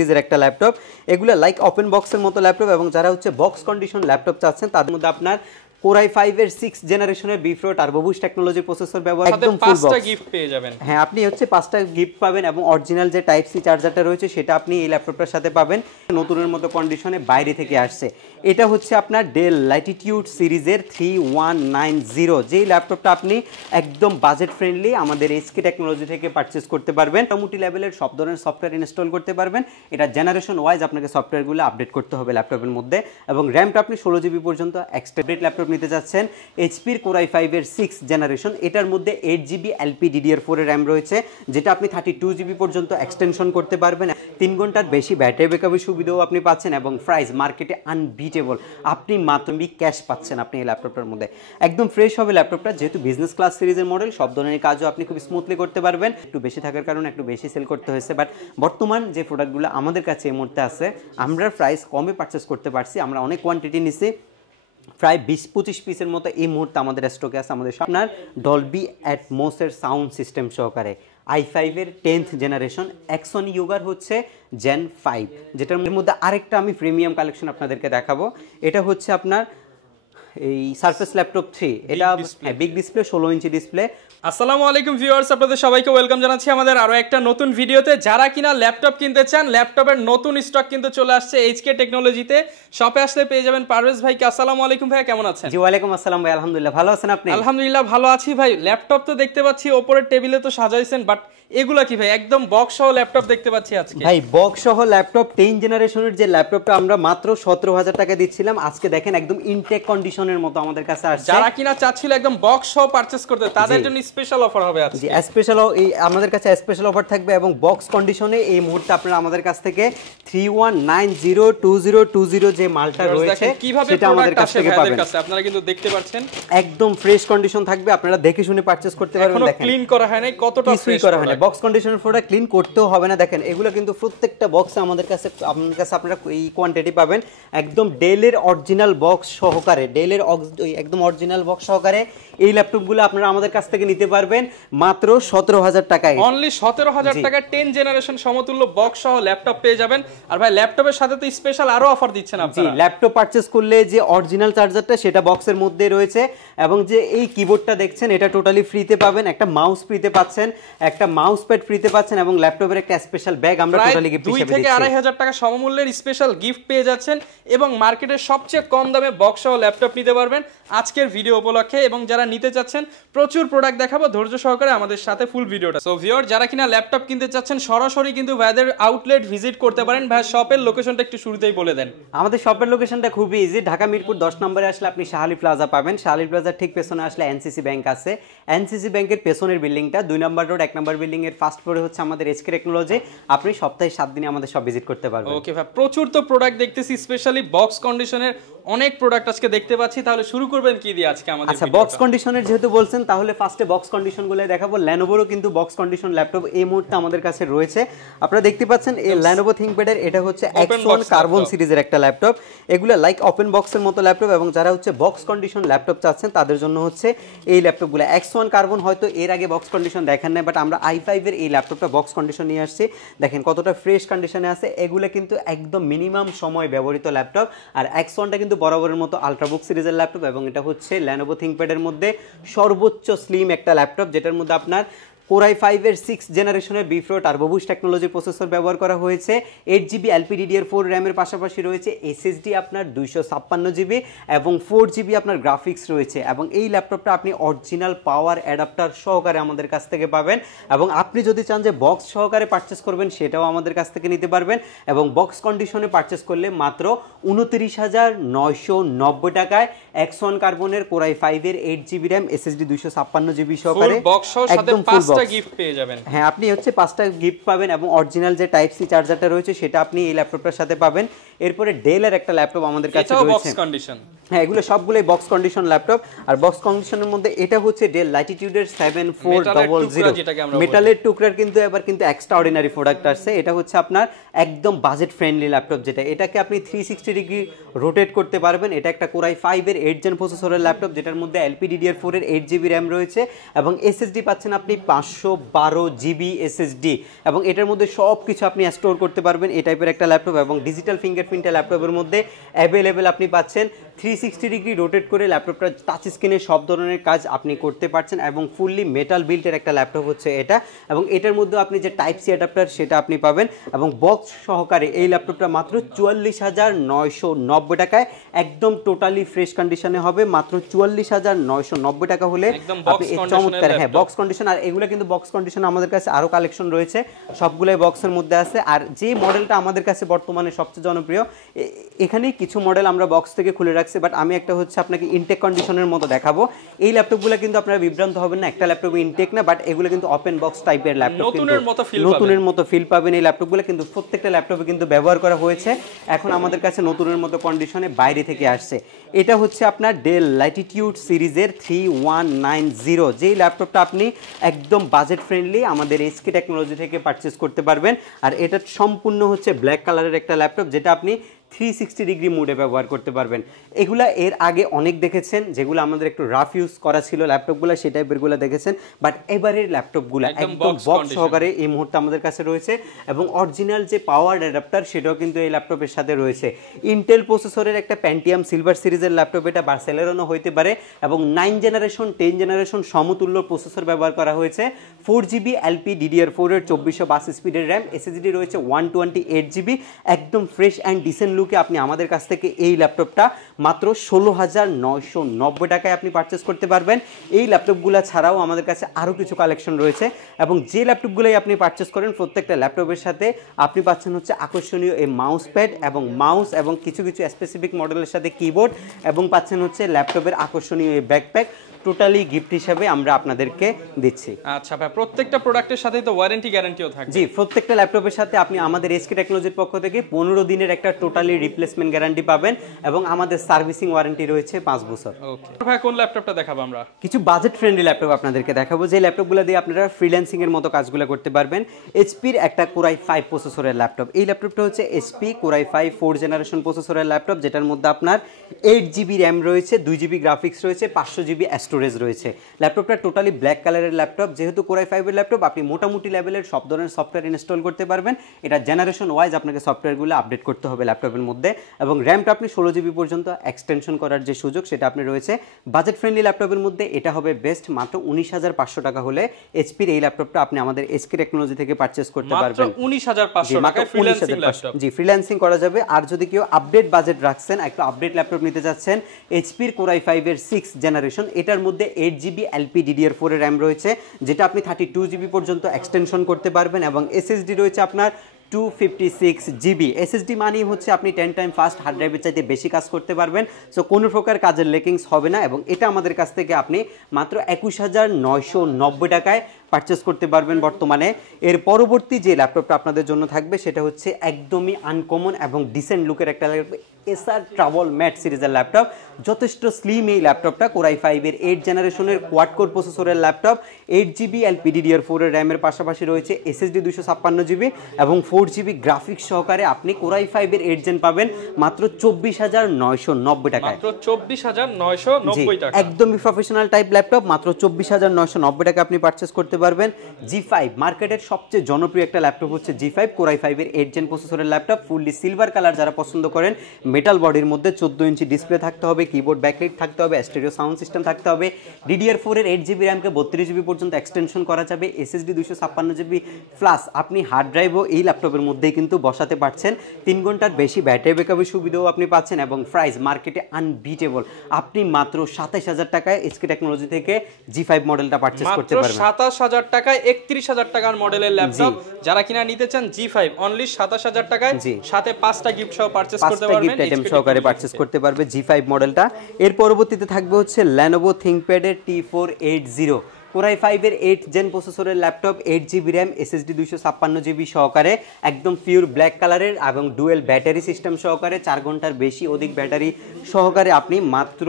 সিরিজের একটা ল্যাপটপ, এগুলো লাইক ওপেন বক্সের মতো ল্যাপটপ, এবং যারা হচ্ছে বক্স কন্ডিশন ল্যাপটপ চাচ্ছেন তাদের মধ্যে আপনার Core i5 এর 6 জেনারেশনের B-Pro turbo boost technology processor ব্যবহার, একদম ফুল বক্স। 5টা গিফট পেয়ে যাবেন। হ্যাঁ, আপনি হচ্ছে 5টা গিফট পাবেন এবং অরিজিনাল যে টাইপ সি চার্জারটা রয়েছে সেটা আপনি এই ল্যাপটপটার সাথে পাবেন। নতুনের মতো কন্ডিশনে বাইরে থেকে আসছে। এটা হচ্ছে আপনার ডেল ল্যাটিটিউড সিরিজের 3190, যেই ল্যাপটপটা আপনি একদম বাজেট ফ্রেন্ডলি আমাদের এসকে টেকনোলজি থেকে পারচেজ করতে পারবেন। মোটামুটি লেভেলের সব ধরনের সফটওয়্যার ইনস্টল করতে পারবেন। এটা জেনারেশন ওয়াইজ আপনাকে সফটওয়্যারগুলো আপডেট করতে হবে ল্যাপটপের মধ্যে, এবং র্যামটা আপনি 16 জিবি পর্যন্ত এক্সটেন্ডেড ল্যাপটপ নিতে যাচ্ছেন। এইচপির Core i5 এর 6 জেনারেশন, এটার মধ্যে 8 জিবি LPDDR4 এর র্যাম রয়েছে, যেটা আপনি 32 জিবি পর্যন্ত এক্সটেনশন করতে পারবেন। 3 ঘন্টার বেশি ব্যাটারি ব্যাকআপের সুবিধাও আপনি পাচ্ছেন, এবং প্রাইস মার্কেটে আনবিটেবল। আপনি মাত্র ক্যাশ পাচ্ছেন আপনি এই ল্যাপটপটার মধ্যে। একদম ফ্রেশ হবে ল্যাপটপটা, যেহেতু বিজনেস ক্লাস সিরিজের মডেল, সব ধরনের কাজও আপনি খুব স্মুথলি করতে পারবেন। একটু বেশি থাকার কারণে একটু বেশি সেল করতে হয়েছে, বাট বর্তমান যে প্রোডাক্টগুলো আমাদের কাছে এই মুহূর্তে আছে, আমরা প্রাইস কমে পারচেস করতে পারছি। আমরা অনেক কোয়ান্টিটি নিছি, প্রায় 20-25 পিসের মতো এই মুহূর্তে আমাদের স্টকে আছে। আমাদের আপনার ডলবি অ্যাটমসের সাউন্ড সিস্টেম সহকারে i5 এর 10th জেনারেশন এক্সন ইয়োগার হচ্ছে জেন 5, যেটার মধ্যে আরেকটা আমি প্রিমিয়াম কালেকশন আপনাদেরকে দেখাবো। এটা হচ্ছে আপনার এই সারফেস ল্যাপটপ 3, এটা বিগ ডিসপ্লে 16 ইঞ্চি ডিসপ্লে। আসসালামু আলাইকুম ভিউয়ার্স, আপনাদের সবাইকে ওয়েলকাম জানাচ্ছি আমাদের আরো একটা নতুন ভিডিওতে। যারা কিনা ল্যাপটপ কিনতে চান, ল্যাপটপের নতুন স্টক কিন্তু চলে আসছে এইচকে টেকনোলজিতে। শপে আসলে পেয়ে যাবেন পারভেজ ভাইকে। আসসালামু আলাইকুম ভাই, কেমন আছেন? জি ওয়ালাইকুম আসসালাম ভাই, আলহামদুলিল্লাহ, ভালো আছেন আপনি? আলহামদুলিল্লাহ ভালো আছি ভাই। ল্যাপটপ তো দেখতে পাচ্ছি ওপরের টেবিলে তো সাজাইছেন, বাট এগুলা কি ভাই? একদম বক্স সহ ল্যাপটপ দেখতে পাচ্ছি আজকে। ভাই বক্স সহ ল্যাপটপ 10 জেনারেশনের যে ল্যাপটপটা আমরা মাত্র 17,000 টাকা দিচ্ছিলাম, আজকে দেখেন একদম ইনটেক কন্ডিশনের মতো আমাদের কাছে আসছে। যারা কিনা চাচ্ছিল একদম বক্স সহ পারচেজ করতে, তাদের জন্য স্পেশাল অফার হবে আজকে। জি, স্পেশাল এই আমাদের কাছে স্পেশাল অফার থাকবে, এবং বক্স কন্ডিশনে এই মুহূর্তে আপনারা আমাদের কাছ থেকে 31902020 যে মালটা রয়েছে সেটা আমাদের কাছ থেকে পাবেন। আপনারা কিন্তু দেখতে পাচ্ছেন একদম ফ্রেশ কন্ডিশন থাকবে, আপনারা দেখে শুনে পারচেজ করতে পারবেন। দেখেন এখনো ক্লিন করা হয় নাই, কতটা ফ্রেশ করা হয় না। বক্স কন্ডিশনের প্রোডাক্ট ক্লিন করতেও হবে না। দেখেন এগুলো কিন্তু প্রত্যেকটা বক্সে আমাদের কাছে আপনারা এই কোয়ান্টিটি পাবেন। একদম ডেলের অরিজিনাল বক্স সহকারে, ডেলের একদম অরিজিনাল বক্স সহকারে এই ল্যাপটপগুলো আপনারা আমাদের কাছ থেকে নিতে পারবেন মাত্র 17,000 টাকায়। অনলি 17,000 টাকা 10 জেনারেশন সমতুল্য বক্স সহ ল্যাপটপ পেয়ে যাবেন। আর ভাই ল্যাপটপের সাথে তো স্পেশাল আরো অফার দিচ্ছেন আপনারা। জি, ল্যাপটপ পারচেজ করলে যে অরিজিনাল চার্জারটা সেটা বক্সের মধ্যে রয়েছে, এবং যে এই কিবোর্ডটা দেখছেন এটা টোটালি ফ্রিতে পাবেন। একটা মাউস ফ্রিতে পাচ্ছেন, একটা মাউস প্যাড ফ্রিতে পাচ্ছেন, এবং ল্যাপটপের একটা স্পেশাল ব্যাগ আমরা টোটালি গিফট হিসেবে দিচ্ছি। 2 থেকে 2,500 টাকা সমমূল্যের স্পেশাল গিফট পেয়ে যাচ্ছেন, এবং মার্কেটের সবচেয়ে কম দামে বক্স সহ ল্যাপটপ নিতে পারবেন আজকের ভিডিও উপলক্ষে। এবং যারা নিতে চাচ্ছেন, প্রচুর প্রোডাক্ট দেখাবো, ধৈর্য সহকারে আমাদের সাথে ফুল ভিডিওটা। সো ভিউয়ার, যারা কিনা ল্যাপটপ কিনতে চাচ্ছেন সরাসরি কিন্তু ভাইদের আউটলেট ভিজিট করতে পারেন। ভাই শপের লোকেশনটা একটু শুরুতেই বলে দেন। আমাদের শপের লোকেশনটা খুবই ইজি। ঢাকা মিরপুর 10 নম্বরে আসলে আপনি শাহালি প্লাজা পাবেন। শাহালি প্লাজার ঠিক পেছনে আসলে এনসিসি ব্যাংক আছে। এনসিসি ব্যাংকের পেছনের বিল্ডিংটা 2 নম্বর রোড 1 নম্বর বিল্ডিং এর ফার্স্ট ফ্লোরে হচ্ছে আমাদের এসকে টেকনোলজি। আপনি সপ্তাহে 7 দিনে আমাদের সব ভিজিট করতে পারবেন। ওকে ভাই, প্রচুর তো প্রোডাক্ট দেখতেছি, স্পেশালি বক্স কন্ডিশনের অনেক প্রোডাক্ট আজকে দেখতে পাচ্ছি। তাহলে শুরু করবেন কি দিয়ে আজকে আমাদের? আচ্ছা, বক্স কন্ডিশনের যেহেতু বলছেন, তাহলে ফার্স্টে বক্স কন্ডিশনগুলো দেখাবো। Lenovoরও কিন্তু বক্স কন্ডিশন ল্যাপটপ এই মুহূর্তে আমাদের কাছে রয়েছে। আপনারা দেখতে পাচ্ছেন এই Lenovo ThinkPad-এর এটা হচ্ছে X1 কার্বন সিরিজের একটা ল্যাপটপ। এগুলো লাইক ওপেন বক্সের মতো ল্যাপটপ, এবং যারা হচ্ছে বক্স কন্ডিশন ল্যাপটপ চাচ্ছেন তাদের জন্য হচ্ছে এই ল্যাপটপগুলো। X1 কার্বন হয়তো এর আগে বক্স কন্ডিশন দেখেন না, বাট আমরা i5 এর এই ল্যাপটপটা বক্স কন্ডিশন নিয়ে আসছি। দেখেন কতটা ফ্রেশ কন্ডিশনে আছে। এগুলো কিন্তু একদম মিনিমাম সময় ব্যবহৃত ল্যাপটপ। আর X1টা কিন্তু বরাবরের মতো আলট্রাবুক সিরিজের ল্যাপটপ, এবং এটা হচ্ছে Lenovo ThinkPad এর মধ্যে সর্বোচ্চ স্লিম একটা ল্যাপটপ, যেটার মধ্যে আপনার Core i5 এর 6 জেনারেশনের B-Pro turbo boost technology processor ব্যবহার করা হয়েছে। 8 জিবি LPDDR4 র্যামের পাশাপাশি রয়েছে SSD আপনার 256 জিবি, এবং 4 জিবি আপনার গ্রাফিক্স রয়েছে। এবং এই ল্যাপটপটা আপনি অরিজিনাল পাওয়ার অ্যাডাপ্টার সহকারে আমাদের কাছ থেকে পাবেন, এবং আপনি যদি চান যে বক্স সহকারে পারচেস করবেন সেটাও আমাদের কাছ থেকে নিতে পারবেন। এবং বক্স কন্ডিশনে পারচেস করলে মাত্র 29,990 টাকায় X1 কার্বনের Core i5 এর 8 জিবি র্যাম SSD 256 জিবি সহকারে একদম ফুল বক্স গিফট পেয়ে যাবেন। হ্যাঁ, আপনি হচ্ছে 5টা গিফট পাবেন, এবং অরিজিনাল যে টাইপ সি চার্জারটা রয়েছে সেটা আপনি এই ল্যাপটপটার সাথে পাবেন। এরপরে ডেলের একটা ল্যাপটপ আমাদের কাছে এটাও রয়েছে, বক্স কন্ডিশন। হ্যাঁ এগুলো সবগুলোই বক্স কন্ডিশন ল্যাপটপ। আর বক্স কন্ডিশনের মধ্যে এটা হচ্ছে ডেল ল্যাটিটিউডের 7400 মেটালের টুকরার কিন্তু এবার কিন্তু এক্সট্রা অর্ডিনারি প্রোডাক্ট আসছে। এটা হচ্ছে আপনার একদম বাজেট ফ্রেন্ডলি ল্যাপটপ, যেটা এটাকে আপনি 360 ডিগ্রি রোটেট করতে পারবেন। এটা একটা কোরাই 5 এর 8 জেন প্রসেসরের ল্যাপটপ, যেটার মধ্যে LPDDR4 এর 8 জিবি র্যাম রয়েছে এবং এসএসডি পাচ্ছেন আপনি 512 জিবি এসএসডি, এবং এটার মধ্যে সব কিছু আপনি স্টোর করতে পারবেন। এই টাইপের একটা ল্যাপটপ এবং ডিজিটাল ফিঙ্গারপ্রিন্টের ল্যাপটপের মধ্যে অ্যাভেলেবেল আপনি পাচ্ছেন 360 ডিগ্রি রোটেট করে ল্যাপটপটা টাচ স্ক্রিনে সব ধরনের কাজ আপনি করতে পারছেন এবং ফুললি মেটাল বিল্টের একটা ল্যাপটপ হচ্ছে এটা। এবং এটার মধ্যে আপনি যে টাইপ সি অ্যাডাপ্টার সেটা আপনি পাবেন এবং বক্স সহকারে এই ল্যাপটপটা মাত্র 44,990 টাকায় একদম টোটালি ফ্রেশ কন্ডিশনে হবে। মাত্র 44,990 টাকা হলে আপনি এই চমৎকার, হ্যাঁ বক্স কন্ডিশন। আর এগুলো কিন্তু বক্স কন্ডিশন আমাদের কাছে আরও কালেকশন রয়েছে, সবগুলোই বক্সের মধ্যে আছে। আর যে মডেলটা আমাদের কাছে বর্তমানে সবচেয়ে জনপ্রিয়, এখানেই কিছু মডেল আমরা বক্স থেকে খুলে রাখছি, বাট আমি একটা হচ্ছে আপনাকে ইনটেক কন্ডিশনের মতো দেখাবো। এই ল্যাপটপগুলো কিন্তু আপনারা বিভ্রান্ত হবেন না, একটা ল্যাপটপ ইনটেক না, বাট এগুলো কিন্তু ওপেন বক্স টাইপের ল্যাপটপ, নতুনের মতো ফিল পাবেন। এই ল্যাপটপগুলো কিন্তু প্রত্যেকটা ল্যাপটপে কিন্তু ব্যবহার করা হয়েছে, এখন আমাদের কাছে নতুনের মতো কন্ডিশনে বাইরে থেকে আসছে। এটা হচ্ছে আপনার ডেল ল্যাটিটিউড সিরিজের 3190, যেই ল্যাপটপটা আপনি একদম বাজেট ফ্রেন্ডলি আমাদের এসকে টেকনোলজি থেকে পারচেস করতে পারবেন। আর এটা সম্পূর্ণ হচ্ছে ব্ল্যাক কালারের একটা ল্যাপটপ, যেটা আপনি 360 ডিগ্রি মোডে ব্যবহার করতে পারবেন। এগুলা এর আগে অনেক দেখেছেন, যেগুলো আমাদের একটু রাফ ইউজ করা ছিল ল্যাপটপগুলো, সেই টাইপেরগুলো দেখেছেন, বাট এবারের ল্যাপটপগুলো একদম বক্স সহকারে এই মুহূর্তে আমাদের কাছে রয়েছে এবং অরিজিনাল যে পাওয়ার অ্যাডাপ্টার সেটাও কিন্তু এই ল্যাপটপের সাথে রয়েছে। ইন্টেল প্রসেসরের একটা প্যান্টিয়াম সিলভার সিরিজের ল্যাপটপ, এটা বার্সেলোনাও হইতে পারে এবং 9 জেনারেশন 10 জেনারেশন সমতুল্য প্রসেসর ব্যবহার করা হয়েছে। 4 জিবি LPDDR4 এর 2422 স্পিডের র্যাম, এসএসডি রয়েছে 128 জিবি। একদম ফ্রেশ অ্যান্ড ডিসেন্ট লুকে আপনি আমাদের কাছ থেকে এই ল্যাপটপটা মাত্র 16,990 টাকায় আপনি পারচেস করতে পারবেন। এই ল্যাপটপগুলো ছাড়াও আমাদের কাছে আরও কিছু কালেকশন রয়েছে এবং যে ল্যাপটপগুলোই আপনি পারচেস করেন প্রত্যেকটা ল্যাপটপের সাথে আপনি পাচ্ছেন হচ্ছে আকর্ষণীয় এই মাউস প্যাড এবং মাউস এবং কিছু কিছু স্পেসিফিক মডেলের সাথে কিবোর্ড, এবং পাচ্ছেন হচ্ছে ল্যাপটপের আকর্ষণীয় এই ব্যাকপ্যাক। টোটালি গিফট হিসাবে আমরা আপনাদেরকে দিচ্ছি। আচ্ছা ভাই, প্রত্যেকটা প্রোডাক্টের সাথেই তো ওয়ারেন্টি গ্যারান্টিও থাকবে? জি, প্রত্যেকটা ল্যাপটপের সাথে আপনি আমাদের এসকে টেকনোলজির পক্ষ থেকে 15 দিনের একটা টোটালি রিপ্লেসমেন্ট গ্যারান্টি পাবেন এবং আমাদের সার্ভিসিং ওয়ারেন্টি রয়েছে 5 বছর। ওকে ভাই, কোন ল্যাপটপটা দেখাবো আমরা? কিছু বাজেট ফ্রেন্ডলি ল্যাপটপ আপনাদেরকে দেখাবো, যে ল্যাপটপগুলো দিয়ে আপনারা ফ্রিল্যান্সিং এর মতো কাজগুলো করতে পারবেন। এইচপির একটা কোরাই 5 প্রসেসরের ল্যাপটপ। এই ল্যাপটপটা হচ্ছে এইচপি কোরাই 5 4 জেনারেশন প্রসেসরের ল্যাপটপ, যেটার মধ্যে আপনার 8 জিবি র্যাম রয়েছে, 2 জিবি গ্রাফিক্স রয়েছে, 500 জিবি স্টোরেজ রয়েছে। ল্যাপটপটা টোটালি ব্ল্যাক কালারের ল্যাপটপ। যেহেতু কোরাই 5 এর ল্যাপটপ, আপনি মোটামুটি লেভেলের সব ধরনের সফটওয়্যার ইনস্টল করতে পারবেন। এটা জেনারেশন ওয়াইজ আপনাকে সফটওয়্যারগুলো আপডেট করতে হবে ল্যাপটপের মধ্যে, এবং র্যামটা আপনি 16 জিবি পর্যন্ত এক্সটেনশন করার যে সুযোগ সেটা আপনি রয়েছে। বাজেট ফ্রেন্ডলি ল্যাপটপের মধ্যে এটা হবে বেস্ট। মাত্র 19,500 টাকা হলে এইচপির এই ল্যাপটপটা আপনি আমাদের এসকে টেকনোলজি থেকে পারচেস করতে পারবেন। মাত্র 19,500 টাকায় ফ্রিল্যান্সিং ল্যাপটপ। জি, ফ্রিল্যান্সিং করা যাবে। আর যদি কেউ আপডেট বাজেট রাখছেন, একটু আপডেট ল্যাপটপ নিতে যাচ্ছেন, এইচপির কোরাই 5 এর 6 জেনারেশন, এটার মধ্যে 8 জিবি LPDDR4 এর র্যাম রয়েছে, যেটা আপনি 32 জিবি পর্যন্ত এক্সটেনশন করতে পারবেন, এবং এসএসডি রয়েছে আপনার 256 জিবি। এসএসডি মানেই হচ্ছে আপনি 10 টাইম ফাস্ট হার্ড ড্রাইভের চাইতে বেশি কাজ করতে পারবেন। সো কোনো প্রকার কাজের লেকিংস হবে না, এবং এটা আমাদের কাছ থেকে আপনি মাত্র 21,990 টাকায় পারচেস করতে পারবেন বর্তমানে। এর পরবর্তী যে ল্যাপটপটা আপনাদের জন্য থাকবে সেটা হচ্ছে একদমই আনকমন এবং ডিসেন্ট লুকের একটা এসার ট্রাভেল ম্যাট সিরিজের ল্যাপটপ। যথেষ্ট স্লিম এই ল্যাপটপটা। কোরাই 5 এর 8 জেনারেশনের কোয়াড কোর প্রসেসরের ল্যাপটপ, 8 জিবি LPDDR4 এর র্যামের পাশাপাশি রয়েছে এসএসডি 256 জিবি এবং 4 জিবি গ্রাফিক্স সহকারে আপনি কোরাই 5 এর 8 জেন পাবেন মাত্র 24,990 টাকায়। মাত্র 24,990 টাকা। একদমই প্রফেশনাল টাইপ ল্যাপটপ, মাত্র 24,990 টাকা আপনি পারচেস করতে পারবেন। G5 মার্কেটের সবচেয়ে জনপ্রিয় একটা ল্যাপটপ হচ্ছে G5 কোরাই 5 এর 8 জেন প্রসেসরের ল্যাপটপ। ফুললি সিলভার কালার যারা পছন্দ করেন, মেটাল বডির মধ্যে 14 ইঞ্চি ডিসপ্লে থাকতে হবে, কিবোর্ড ব্যাকলাইট থাকতে হবে, স্টেরিও সাউন্ড সিস্টেম থাকতে হবে। DDR4 এর 8 জিবি র্যামকে 32 জিবি পর্যন্ত এক্সটেনশন করা যাবে। এসএসডি 256 জিবি প্লাস আপনি হার্ড ড্রাইভও এই ল্যাপটপের মধ্যেই কিন্তু বসাতে পারছেন। 3 ঘন্টার বেশি ব্যাটারি ব্যাকআপের সুবিধাও আপনি পাচ্ছেন, এবং প্রাইস মার্কেটে আনবিটেবল। আপনি মাত্র 27,000 টাকায় এসকে টেকনোলজি থেকে G5 মডেলটা পারচেস করতে পারবেন। মাত্র 27,000 টাকায় 31,000 টাকার মডেলের ল্যাপটপ। যারা কিনা নিতে চান G5 অনলি 27,000 টাকায়, সাথে 5টা গিফট সহ পারচেস করতে পারবেন, গিফট আইটেম সহকারে পারচেস করতে পারবে G5 মডেলটা। এর পরবর্তীতে থাকবে হচ্ছে Lenovo ThinkPad এর T480। কোরাই 5 এর 8 জেন প্রসেসরের laptop, 8GB RAM, SSD 256GB সহকারে, একদম পিওর ব্ল্যাক কালারের এবং ডুয়েল ব্যাটারি সিস্টেম সহকারে, 4 ঘন্টার বেশি অধিক ব্যাটারি সহকারে আপনি মাত্র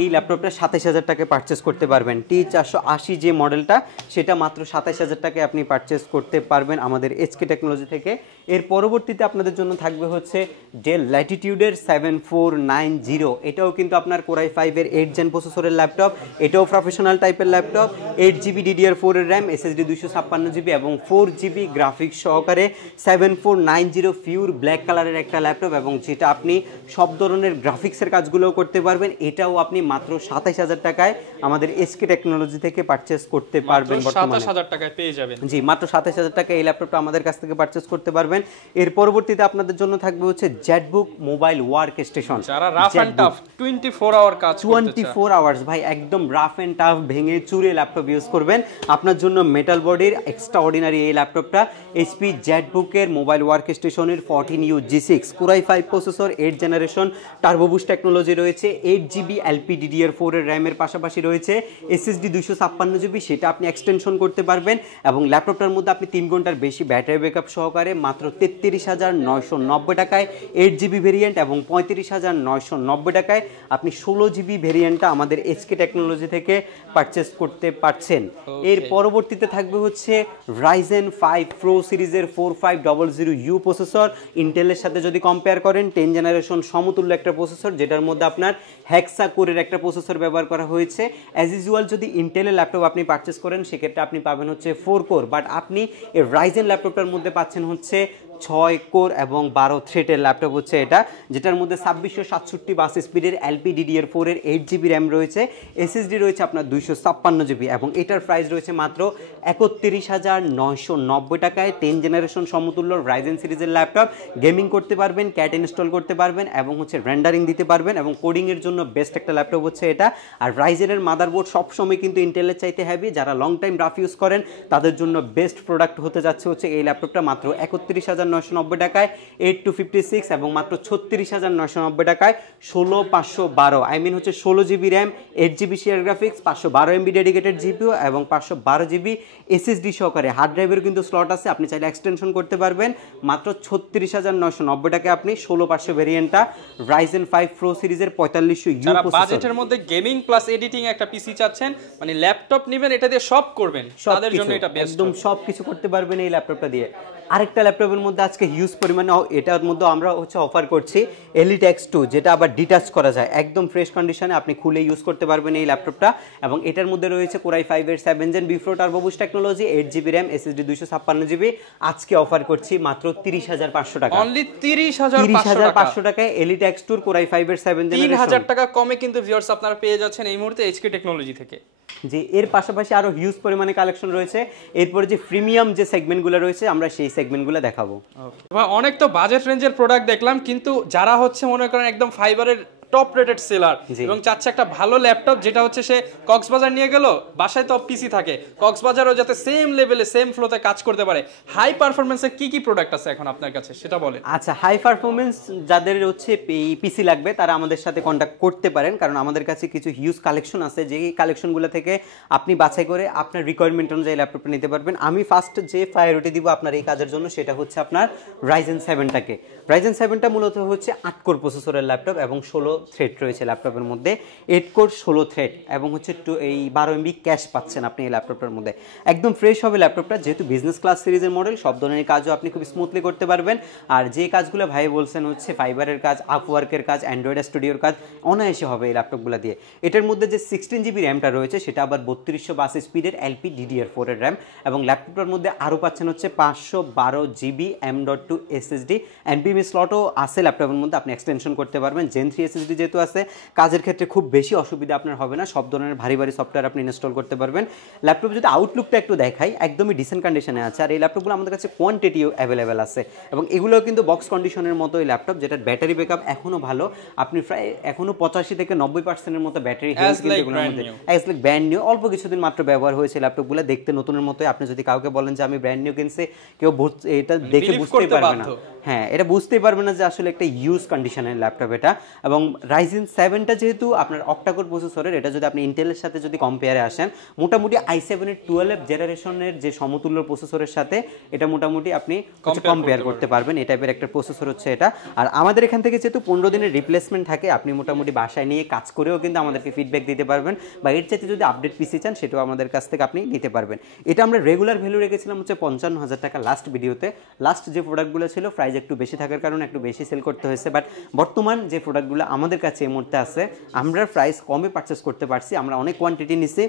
এই ল্যাপটপটা 27,000 টাকায় পারচেস করতে পারবেন। T480 যে মডেলটা সেটা মাত্র 27,000 টাকায় আপনি পারচেস করতে পারবেন আমাদের HK টেকনোলজি থেকে। এর পরবর্তীতে আপনাদের জন্য থাকবে হচ্ছে ডেল ল্যাটিটিউডের 7490, এটাও কিন্তু আপনার কোরাই 5 এর 8 জেন প্রসেসরের ল্যাপটপ, এটাও প্রফেশনাল টাইপের ল্যাপটপ, 8GB DDR4 এর র্যাম, SSD 256GB এবং 4GB গ্রাফিক্স সহকারে 7490 পিওর ব্ল্যাক কালারের একটা ল্যাপটপ, এবং যেটা আপনি সব ধরনের গ্রাফিক্সের কাজগুলোও করতে পারবেন। এটাও আপনি মাত্র 27,000 টাকায় আমাদের HK টেকনোলজি থেকে পারচেস করতে পারবেন। বর্তমানে 27,000 টাকায় পেয়ে যাবেন। জি, মাত্র 27,000 টাকায় এই ল্যাপটপটা আমাদের কাছ থেকে পারচেস করতে পারবেন। এর পরবর্তীতে আপনাদের জন্য থাকবে হচ্ছে জেটবুক মোবাইল ওয়ার্ক স্টেশন, যারা রাফ এন্ড টাফ 24 আওয়ার কাজ করতে চায়, 24 আওয়ার্স ভাই একদম রাফ এন্ড টাফ ভেঙে চুরে ল্যাপটপ ইউজ করবেন, আপনার জন্য মেটাল বডির এক্সট্রা অর্ডিনারি এই ল্যাপটপটা HP জেটবুকের মোবাইল ওয়ার্ক স্টেশনের 14U G6 core i 5 processor, 8 generation turbo boost technology রয়েছে, 8GB LPDDR4 এর র্যামের পাশাপাশি রয়েছে SSD 256GB, সেটা আপনি এক্সটেনশন করতে পারবেন, এবং ল্যাপটপটার মধ্যে আপনি 3 ঘন্টার বেশি ব্যাটারি ব্যাকআপ সহকারে মাত্র 33,990 টাকায় 8GB ভেরিয়েন্ট, এবং 35,990 টাকায় আপনি 16GB ভেরিয়েন্টটা আমাদের HK টেকনোলজি থেকে পারচেস করতে পারছেন। এর পরবর্তীতে থাকবে হচ্ছে Ryzen 5 Pro সিরিজের 4500U প্রসেসর, ইন্টেলের সাথে যদি কম্পেয়ার করেন 10 জেনারেশন সমতুল্য একটা প্রসেসর, যেটার মধ্যে আপনার হেক্সা কোরের একটা প্রসেসর ব্যবহার করা হয়েছে। অ্যাজ ইউজুয়াল যদি ইন্টেলের ল্যাপটপ আপনি পারচেস করেন সেক্ষেত্রে আপনি পাবেন হচ্ছে 4 কোর, বাট আপনি এই রাইজেন ল্যাপটপটার মধ্যে পাচ্ছেন হচ্ছে 6 কোর এবং 12 থ্রেডের ল্যাপটপ হচ্ছে এটা, যেটার মধ্যে 2667 বাস স্পিডের LPDDR4 এর 8GB র্যাম রয়েছে, SSD রয়েছে আপনার 256GB, এবং এটার প্রাইস রয়েছে মাত্র 31,990 টাকায়। 10 জেনারেশন সমতুল্য রাইজেন সিরিজের ল্যাপটপ, গেমিং করতে পারবেন, ক্যাট ইনস্টল করতে পারবেন, এবং হচ্ছে রেন্ডারিং দিতে পারবেন, এবং কোডিংয়ের জন্য বেস্ট একটা ল্যাপটপ হচ্ছে এটা। আর রাইজেনের মাদারবোর্ড সবসময় কিন্তু ইন্টেলের চাইতে হেভি, যারা লং টাইম রাফ ইউজ করেন তাদের জন্য বেস্ট প্রোডাক্ট হতে যাচ্ছে হচ্ছে এই ল্যাপটপটা মাত্র 31,990 টাকায় 8 256, এবং মাত্র 36,990 টাকায় 16512, আই মিন হচ্ছে 16GB RAM, 8GB share graphics, 512MB dedicated GPU এবং 512GB SSD সহকারে। হার্ড ড্রাইভের কিন্তু স্লট আছে, আপনি চাইলে এক্সটেনশন করতে পারবেন। মাত্র 36,990 টাকায় আপনি 16500 ভেরিয়েন্টটা Ryzen 5 Pro সিরিজের 4500U যারা প্রসেসর, বাজেটের মধ্যে গেমিং প্লাস এডিটিং একটা পিসি চাচ্ছেন, মানে ল্যাপটপ নেবেন এটা দিয়ে সব করবেন, তাদের জন্য এটা বেস্ট, একদম সবকিছু করতে পারবেন এই ল্যাপটপটা দিয়ে। আরেকটা ল্যাপটপের মধ্যে আজকে হিউজ পরিমাণে এটার মধ্যে আমরা হচ্ছে অফার করছি Elite X2, যেটা আবার ডিটাচ করা যায়, একদম ফ্রেশ কন্ডিশনে আপনি খুলে ইউজ করতে পারবেন এই ল্যাপটপটা, এবং এটার মধ্যে রয়েছে কোরাই 5 এর 7 জেন বিফ্রো turbo boost technology, 8GB RAM, SSD 256GB। আজকে অফার করছি মাত্র 30,500 টাকা, অনলি 30,500 টাকায় Elite X2 কোরাই 5 এর 7 জেন, 3,000 টাকা কমে কিন্তু ভিউয়ার্স আপনারা পেয়ে যাচ্ছেন এই মুহূর্তে HK টেকনোলজি থেকে। যে এর পাশাপাশি আরো হিউজ পরিমাণে কালেকশন রয়েছে। এরপরে যে প্রিমিয়াম যে সেগমেন্টগুলো রয়েছে আমরা সেই সেগমেন্টগুলো দেখাবো। অনেক তো বাজেট রেঞ্জের প্রোডাক্ট দেখলাম, কিন্তু যারা হচ্ছে মনে করেন একদম ফাইবারের টপ রেটেড সেলার এবং চাচ্ছে একটা ভালো ল্যাপটপ, যেটা হচ্ছে সে কক্সবাজার নিয়ে গেল, বাসায় তো পিসি থাকে, কক্সবাজারও যাতে সেম লেভেলে সেম ফ্লোতে কাজ করতে পারে, হাই পারফরমেন্সের কি কি প্রোডাক্ট আছে এখন আপনার কাছে সেটা বলেন। আচ্ছা, হাই পারফরমেন্স যাদের হচ্ছে পিসি লাগবে তারা আমাদের সাথে কন্ট্যাক্ট করতে পারেন, কারণ আমাদের কাছে কিছু হিউজ কালেকশন আছে, যে কালেকশনগুলো থেকে আপনি বাছাই করে আপনার রিকোয়ারমেন্ট অনুযায়ী ল্যাপটপটা নিতে পারবেন। আমি ফার্স্ট যে প্রায়োরিটি দিব আপনার এই কাজের জন্য সেটা হচ্ছে আপনার Ryzen 7টাকে। Ryzen 7টা মূলত হচ্ছে 8 কোর প্রসেসরের ল্যাপটপ, এবং 16 থ্রেড রয়েছে ল্যাপটপের মধ্যে, 8 কোর 16 থ্রেড, এবং হচ্ছে এই 12MB ক্যাশ পাচ্ছেন আপনি এই ল্যাপটপটার মধ্যে। একদম ফ্রেশ হবে ল্যাপটপটা, যেহেতু বিজনেস ক্লাস সিরিজের মডেল, সব ধরনের কাজও আপনি খুব স্মুথলি করতে পারবেন। আর যে কাজগুলো ভাই বলছেন হচ্ছে ফাইবারের কাজ, আপওয়ার্কের কাজ, অ্যান্ড্রয়েড স্টুডিওর কাজ অনায়াসে হবে এই ল্যাপটপগুলো দিয়ে। এটার মধ্যে যে 16GB র্যামটা রয়েছে সেটা আবার 3200 বাস স্পিডের LPDDR4 এর র্যাম, এবং ল্যাপটপটার মধ্যে আরও পাচ্ছেন হচ্ছে 512GB M.2 SSD, NVMe স্লটও আছে ল্যাপটপের মধ্যে, আপনি এক্সটেনশন করতে পারবেন। Gen 3 SSD যেহেতু আছে, কাজের ক্ষেত্রে খুব বেশি অসুবিধা আপনার হবে না, সব ধরনের ভারী ভারী সফটওয়্যার আপনি ইনস্টল করতে পারবেন। ল্যাপটপ যদি আউটলুকটা একটু দেখাই, একদমই ডিসেন্ট কন্ডিশনে আছে, আর এই ল্যাপটপগুলো আমাদের কাছে কোয়ান্টিটিও অ্যাভেলেবেল আছে, এবং এগুলোও কিন্তু বক্স কন্ডিশনের মতো এই ল্যাপটপ, যেটার ব্যাটারি ব্যাকআপ এখনও ভালো, আপনি প্রায় এখনও 85 থেকে 90% মতো ব্যাটারি হেলথ কিন্তু এগুলোর মধ্যে অ্যাজ লাইক ব্র্যান্ড নিউ। অল্প কিছুদিন মাত্র ব্যবহার হয়েছে ল্যাপটপগুলো, দেখতে নতুনের মতোই। আপনি যদি কাউকে বলেন যে আমি ব্র্যান্ড নিউ কিনছি, কেউ এটা দেখে বুঝতেই পারবে না। হ্যাঁ, এটা বুঝতেই পারবে না যে আসলে একটা ইউজ কন্ডিশনের ল্যাপটপ এটা। এবং রাইজেন 7টা যেহেতু আপনার অক্টাকোর প্রসেসরের, এটা যদি আপনি ইন্টেলের সাথে যদি কম্পেয়ারে আসেন, মোটামুটি i7-এর 12 জেনারেশনের যে সমতুল্য প্রসেসরের সাথে এটা মোটামুটি আপনি কম্পেয়ার করতে পারবেন। এই টাইপের একটা প্রসেসর হচ্ছে এটা। আর আমাদের এখান থেকে যেহেতু 15 দিনের রিপ্লেসমেন্ট থাকে, আপনি মোটামুটি বাসায় নিয়ে কাজ করেও কিন্তু আমাদেরকে ফিডব্যাক দিতে পারবেন, বা এর চাইতে যদি আপডেট পিসি চান সেটাও আমাদের কাছ থেকে আপনি নিতে পারবেন। এটা আমরা রেগুলার ভ্যালু রেখেছিলাম হচ্ছে 55,000 টাকা লাস্ট ভিডিওতে। লাস্ট যে প্রোডাক্টগুলো ছিল প্রাইস একটু বেশি থাকার কারণে একটু বেশি সেল করতে হয়েছে, বাট বর্তমান যে প্রোডাক্টগুলো আমাদের কাছে এই মুহূর্তে আছে, আমরা প্রাইস কমে পারচেস করতে পারছি। আমরা অনেক কোয়ান্টিটি নিছি,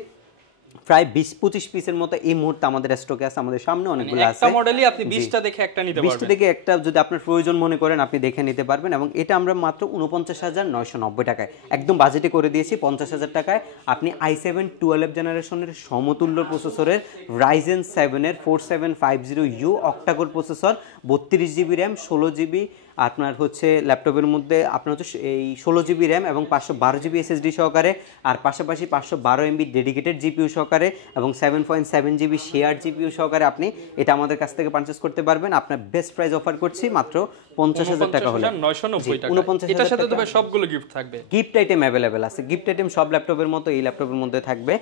প্রায় 20-25 পিসের মতো এই মুহূর্তে আমাদের স্টকে আছে। আমাদের সামনে অনেকগুলো আছে, একটা মডেলই আপনি 20টা দেখে একটা নিতে পারবেন। 20টা দেখে একটা যদি আপনার প্রয়োজন মনে করেন আপনি দেখে নিতে পারবেন। এবং এটা আমরা মাত্র 49,990 টাকায় একদম বাজেটে করে দিয়েছি। 50,000 টাকায় আপনি i7 12 জেনারেশনের সমতুল্য প্রসেসরের রাইজেন 7-এর 4750U octacore processor, 32 GB RAM, 16 GB আপনার হচ্ছে ল্যাপটপের মধ্যে আপনার হচ্ছে এই 16 জিবি র্যাম এবং 512 জিবি এসএসডি সহকারে, আর পাশাপাশি 512 এমবি ডেডিকেটেড জিপিইউ সহকারে এবং 7.7 জিবি শেয়ার জিপিইউ সহকারে আপনি এটা আমাদের কাছ থেকে পারচেজ করতে পারবেন। আপনার বেস্ট প্রাইস অফার করছি মাত্র 50,000 টাকা হলে, 4990 টাকা। এটার সাথে তো সবগুলো গিফট থাকবে, গিফট আইটেম অ্যাভেলেবেল আছে। গিফট আইটেম সব ল্যাপটপের মতো এই ল্যাপটপের মধ্যে থাকবে।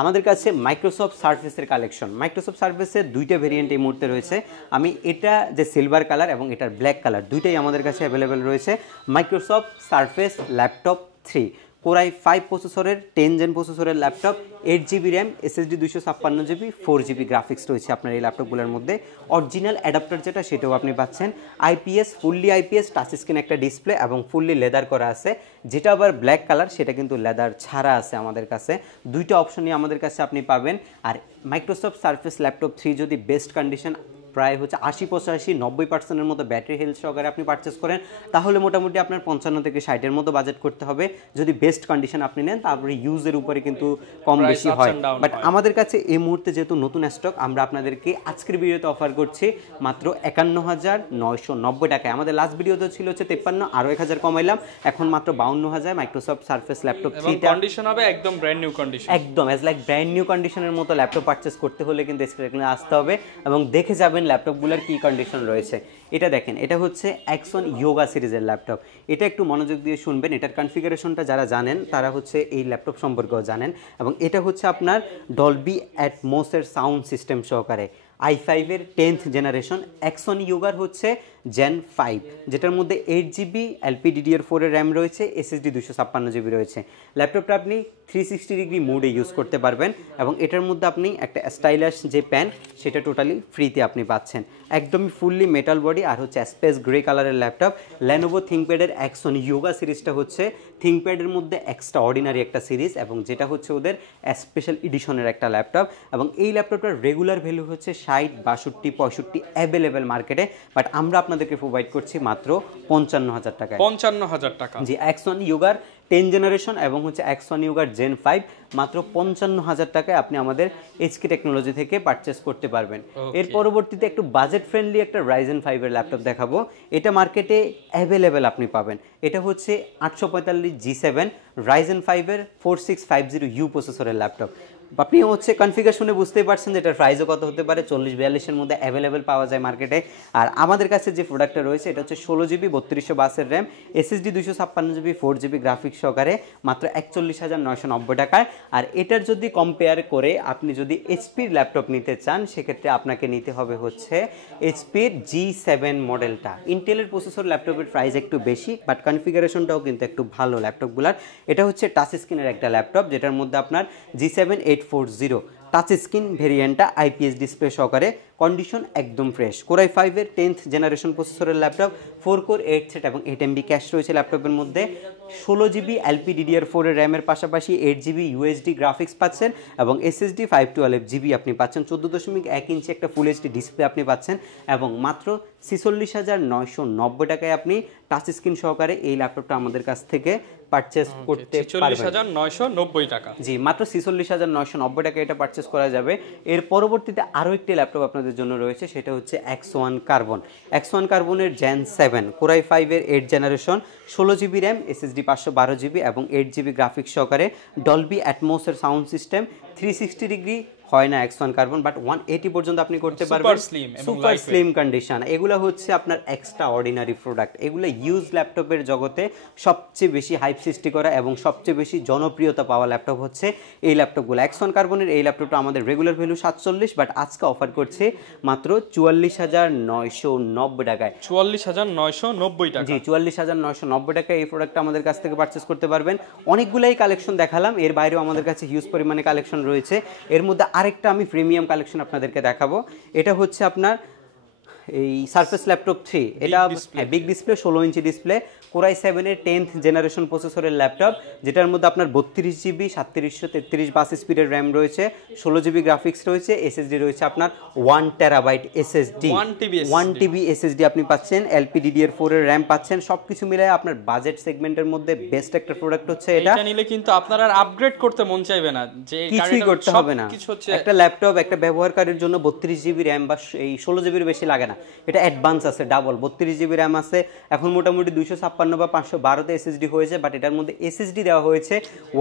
আমাদের কাছে মাইক্রোসফট সার্ফেসের কালেকশন, মাইক্রোসফট সার্ফেসের দুইটা ভেরিয়েন্ট এই মুহূর্তে রয়েছে। আমি এটা যে সিলভার কালার এবং এটার ব্ল্যাক কালার দুইটাই আমাদের কাছে অ্যাভেলেবেল রয়েছে। মাইক্রোসফট সার্ফেস ল্যাপটপ 3 কোরাই 5 প্রসেসরের 10 জেন প্রসেসরের laptop, 8 GB RAM, SSD 256 GB, 4 GB graphics রয়েছে আপনার এই ল্যাপটপগুলোর মধ্যে। অরিজিনাল অ্যাডাপ্টার যেটা সেটাও আপনি পাচ্ছেন। IPS, fully IPS touch screen একটা ডিসপ্লে এবং ফুললি লেদার করা আছে। যেটা আবার ব্ল্যাক কালার সেটা কিন্তু লেদার ছাড়া আছে আমাদের কাছে। দুইটা অপশনই আমাদের কাছে আপনি পাবেন। আর মাইক্রোসফট সার্ফেস ল্যাপটপ 3 যদি বেস্ট কন্ডিশন প্রায় হচ্ছে 80-85-90% মতো ব্যাটারি হেলথ সহকারে আপনি পারচেস করেন, তাহলে মোটামুটি আপনার 55 থেকে 60-এর মতো বাজেট করতে হবে। যদি বেস্ট কন্ডিশন আপনি নেন তারপরে ইউজের উপরে কিন্তু কম বেশি হয়। বাট আমাদের কাছে এই মুহূর্তে যেহেতু নতুন স্টক, আমরা আপনাদেরকে আজকের ভিডিওতে অফার করছি মাত্র 51,990 টাকায়। আমাদের লাস্ট ভিডিওতে ছিল হচ্ছে 53, আরও 1000 কমাইলাম, এখন মাত্র 52,000 মাইক্রোসফট সার্ফেস ল্যাপটপ 3 কন্ডিশন হবে একদম ব্র্যান্ড নিউ কন্ডিশন, একদম অ্যাজ লাইক ব্র্যান্ড নিউ কন্ডিশনের মতো ল্যাপটপ পারচেস করতে হলে কিন্তু স্ক্রিনে আসতে হবে এবং দেখে যাবেন ল্যাপটপগুলোর কি কন্ডিশন রয়েছে। এটা দেখেন, এটা হচ্ছে Axon Yoga সিরিজের ল্যাপটপ। এটা একটু মনোযোগ দিয়ে শুনবেন, এটার কনফিগারেশনটা যারা জানেন তারা হচ্ছে এই ল্যাপটপ সম্পর্কেও জানেন। এবং এটা হচ্ছে আপনার ডলবি অ্যাটমসের সাউন্ড সিস্টেম সহকারে i5-এর 10th জেনারেশন। Axon Yoga হচ্ছে Gen 5, যেটার মধ্যে 8 জিবি LPDDR4 র্যাম রয়েছে, এসএসডি 256 জিবি রয়েছে। ল্যাপটপটা আপনি 360 ডিগ্রি মোডে ইউজ করতে পারবেন এবং এটার মধ্যে আপনি একটা স্টাইলাশ যে প্যান সেটা টোটালি ফ্রিতে আপনি পাচ্ছেন। একদমই ফুললি মেটাল বডি আর হচ্ছে স্পেস গ্রে কালারের ল্যাপটপ। Lenovo ThinkPad-এর Axon Yoga সিরিজটা হচ্ছে ThinkPad-এর মধ্যে এক্সট্রা অর্ডিনারি একটা সিরিজ এবং যেটা হচ্ছে ওদের স্পেশাল এডিশনের একটা ল্যাপটপ। এবং এই ল্যাপটপটার রেগুলার ভ্যালু হচ্ছে 60, 62, 65 অ্যাভেলেবেল মার্কেটে, বাট আমরা আপনাদেরকে প্রোভাইড করছি মাত্র 55,000 টাকায়। 55,000 টাকা। জি, Axon Yoga 10 জেনারেশন এবং হচ্ছে Axon Yoga Gen 5 মাত্র 55,000 টাকায় আপনি আমাদের HK টেকনোলজি থেকে পারচেস করতে পারবেন। এর পরবর্তীতে একটু বাজেট ফ্রেন্ডলি একটা Ryzen 5-এর ল্যাপটপ দেখাবো। এটা মার্কেটে অ্যাভেলেবেল আপনি পাবেন। এটা হচ্ছে 845 G7 Ryzen 5-এর 4650U প্রসেসরের ল্যাপটপ। আপনি হচ্ছে কনফিগারেশনে বুঝতেই পারছেন যে এটার প্রাইসও কত হতে পারে, 40-42-এর মধ্যে অ্যাভেলেবেল পাওয়া যায় মার্কেটে। আর আমাদের কাছে যে প্রোডাক্টটা রয়েছে এটা হচ্ছে 16 GB 3252 RAM, SSD 256 GB, 4 GB graphics সহকারে মাত্র 41,990 টাকায়। আর এটার যদি কম্পেয়ার করে আপনি যদি এইচপির ল্যাপটপ নিতে চান সেক্ষেত্রে আপনাকে নিতে হবে হচ্ছে এইচপির G7 মডেলটা। ইন্টেলের প্রসেসর ল্যাপটপের প্রাইস একটু বেশি, বাট কনফিগারেশনটাও কিন্তু একটু ভালো ল্যাপটপগুলার। এটা হচ্ছে টাচ স্ক্রিনের একটা ল্যাপটপ যেটার মধ্যে আপনার G7 840 টাচ স্ক্রিন ভেরিয়েন্টটা আইপিএস ডিসপ্লে সহকারে, কন্ডিশন একদম ফ্রেশ। কোরাই 5-এর 10th জেনারেশন প্রসেসরের ল্যাপটপ, 4 কোর 8 থ্রেড এবং 8 MB ক্যাশ রয়েছে ল্যাপটপের মধ্যে। 16 জিবি LPDDR4 র্যামের পাশাপাশি 8 জিবি ইউএসডি গ্রাফিক্স পাচ্ছেন এবং এসএসডি 512 জিবি আপনি পাচ্ছেন। 14.1 ইঞ্চি একটা ফুল এইচডি ডিসপ্লে আপনি পাচ্ছেন এবং মাত্র 46,990 টাকায় আপনি টাচ স্ক্রিন সহকারে এই ল্যাপটপটা আমাদের কাছ থেকে পারচেস করতে পারবেন। 46,990 টাকা। জি, মাত্র 46,990 টাকা এটা পারচেস করা যাবে। এর পরবর্তীতে আরও একটি ল্যাপটপ আপনাদের জন্য রয়েছে, সেটা হচ্ছে X1 Carbon। X1 Carbon-এর Gen 7 কোরাই 5-এর 8 generation, 16 GB RAM, SSD 512 GB এবং 8 জিবি গ্রাফিক্স সহকারে, ডলবি অ্যাটমসের সাউন্ড সিস্টেম, 360 ডিগ্রি হয় না X1 কার্বন, বাট 180 পর্যন্ত আপনি করতে পারবেন। সুপার স্লিম এবং সুপার স্লিম কন্ডিশন, এগুলো হচ্ছে আপনার এক্সট্রা অর্ডিনারি প্রোডাক্ট। এগুলো ইউজ ল্যাপটপের জগতে সবচেয়ে বেশি হাইপ সৃষ্টি করা এবং সবচেয়ে বেশি জনপ্রিয়তা পাওয়া ল্যাপটপ হচ্ছে এই ল্যাপটপগুলো। X1 কার্বনের এই ল্যাপটপটা আমাদের রেগুলার ভ্যালু 47, বাট আজকে অফার করছে মাত্র 44,990 টাকায়। 44,990 টাকা। জি, 44,990 টাকায় এই প্রোডাক্টটা আমাদের কাছ থেকে পারচেস করতে পারবেন। অনেকগুলাই কালেকশন দেখালাম, এর বাইরেও আমাদের কাছে হিউজ পরিমাণে কালেকশন রয়েছে। এর মধ্যে আরেকটা আমি প্রিমিয়াম কালেকশন আপনাদেরকে দেখাবো। এটা হচ্ছে আপনার এই সারফেস ল্যাপটপ 3। এটা big display, 16 inch display, Core i7 এর 10th জেনারেশন প্রসেসরের ল্যাপটপ, যেটার মধ্যে আপনার 32 জিবি 3733 বাস স্পিডের র্যাম রয়েছে, 16 জিবি গ্রাফিক্স রয়েছে, এসএসডি রয়েছে আপনার 1 টেরাবাইট এসএসডি, 1 টিবি এসএসডি আপনি পাচ্ছেন, LPDDR4 এর র্যাম পাচ্ছেন। সবকিছু মিলায় আপনার বাজেট সেগমেন্টের মধ্যে বেস্ট একটা প্রোডাক্ট হচ্ছে এটা। এটা নিলে কিন্তু আপনার আর আপগ্রেড করতে মন চাইবে না, যে কিছুই করতে হবে না। একটা ল্যাপটপ একটা ব্যবহারকারীর জন্য 32 জিবি র্যাম বা এই 16 জিবির বেশি লাগে না। এটা অ্যাডভান্স আছে, ডাবল 32 জিবি র্যাম আছে। এখন মোটামুটি 256 বা 512 তে এসএসডি হয়েছে, বাট এটার মধ্যে এসএসডি দেওয়া হয়েছে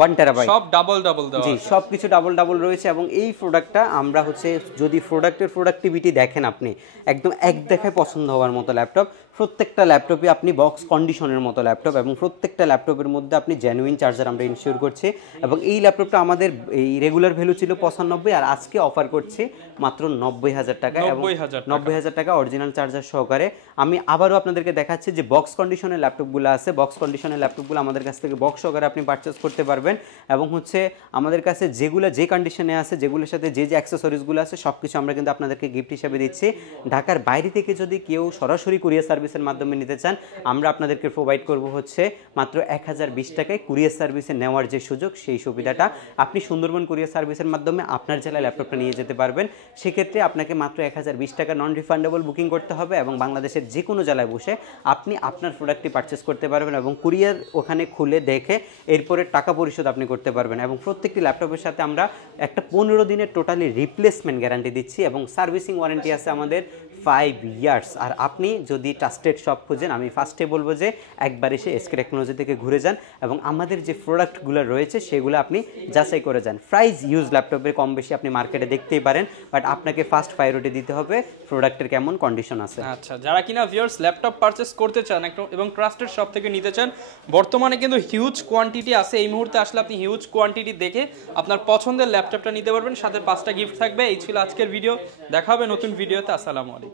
1 টেরাবাইট। সব ডাবল ডাবল দেওয়া, জি সবকিছু ডাবল ডাবল রয়েছে। এবং এই প্রোডাক্টটা আমরা হচ্ছে যদি প্রোডাক্টের প্রোডাক্টিভিটি দেখেন আপনি, একদম এক দেখায় পছন্দ হওয়ার মতো ল্যাপটপ। প্রত্যেকটা ল্যাপটপে আপনি বক্স কন্ডিশনের মতো ল্যাপটপ, এবং প্রত্যেকটা ল্যাপটপের মধ্যে আপনি জেনুইন চার্জার আমরা ইনশিওর করছি। এবং এই ল্যাপটপটা আমাদের এই রেগুলার ভ্যালু ছিল 95, আর আজকে অফার করছি মাত্র 90,000 টাকা, এবং 90,000 টাকা অরিজিনাল চার্জার সহকারে। আমি আবারও আপনাদেরকে দেখাচ্ছি যে বক্স কন্ডিশনের ল্যাপটপগুলো আছে। বক্স কন্ডিশনের ল্যাপটপগুলো আমাদের কাছ থেকে বক্স সহকারে আপনি পারচেস করতে পারবেন। এবং হচ্ছে আমাদের কাছে যেগুলো যে কন্ডিশনে আছে, যেগুলোর সাথে যে যে অ্যাক্সেসরিজগুলো আছে, সব কিছু আমরা কিন্তু আপনাদেরকে গিফট হিসাবে দিচ্ছি। ঢাকার বাইরে থেকে যদি কেউ সরাসরি কুরিয়ার সার্ভিসের মাধ্যমে নিতে চান, আমরা আপনাদেরকে প্রোভাইড করব হচ্ছে মাত্র 1020 টাকায় কুরিয়ার সার্ভিসে নেওয়ার যে সুযোগ, সেই সুবিধাটা আপনি সুন্দরবন কুরিয়ার সার্ভিসের মাধ্যমে আপনার জেলায় ল্যাপটপটা নিয়ে যেতে পারবেন। সেক্ষেত্রে আপনাকে মাত্র 1020 টাকা নন রিফান্ডেবল বুকিং করতে হবে, এবং বাংলাদেশের যে কোনো জেলায় বসে আপনি আপনার প্রোডাক্টটি পারচেস করতে পারবেন, এবং কুরিয়ার ওখানে খুলে দেখে এরপরে টাকা পরিশোধ আপনি করতে পারবেন। এবং প্রত্যেকটি ল্যাপটপের সাথে আমরা একটা 15 দিনের টোটালি রিপ্লেসমেন্ট গ্যারান্টি দিচ্ছি, এবং সার্ভিসিং ওয়ারেন্টি আছে আমাদের 5 ইয়ার্স। আর আপনি যদি ট্রাস্টেড শপ খুঁজেন, আমি ফার্স্টে বলবো যে একবার এসে এসকে টেকনোলজি থেকে ঘুরে যান, এবং আমাদের যে প্রোডাক্টগুলো রয়েছে সেগুলো আপনি যাচাই করে যান। প্রাইস ইউজ ল্যাপটপের কম বেশি আপনি মার্কেটে দেখতেই পারেন, বাট আপনাকে ফার্স্ট প্রায়োরিটি দিতে হবে প্রোডাক্টের কেমন কন্ডিশন আছে। আচ্ছা, যারা কিনা ভিউয়ার্স ল্যাপটপ পারচেস করতে চান এবং ট্রাস্টেড শপ থেকে নিতে চান, বর্তমানে কিন্তু হিউজ কোয়ান্টিটি আছে। এই মুহূর্তে আসলে আপনি হিউজ কোয়ান্টিটি দেখে আপনার পছন্দের ল্যাপটপটা নিতে পারবেন, সাথে 5টা গিফট থাকবে। এই ছিল আজকের ভিডিও, দেখা হবে নতুন ভিডিওতে। আসসালামু আলাইকুম।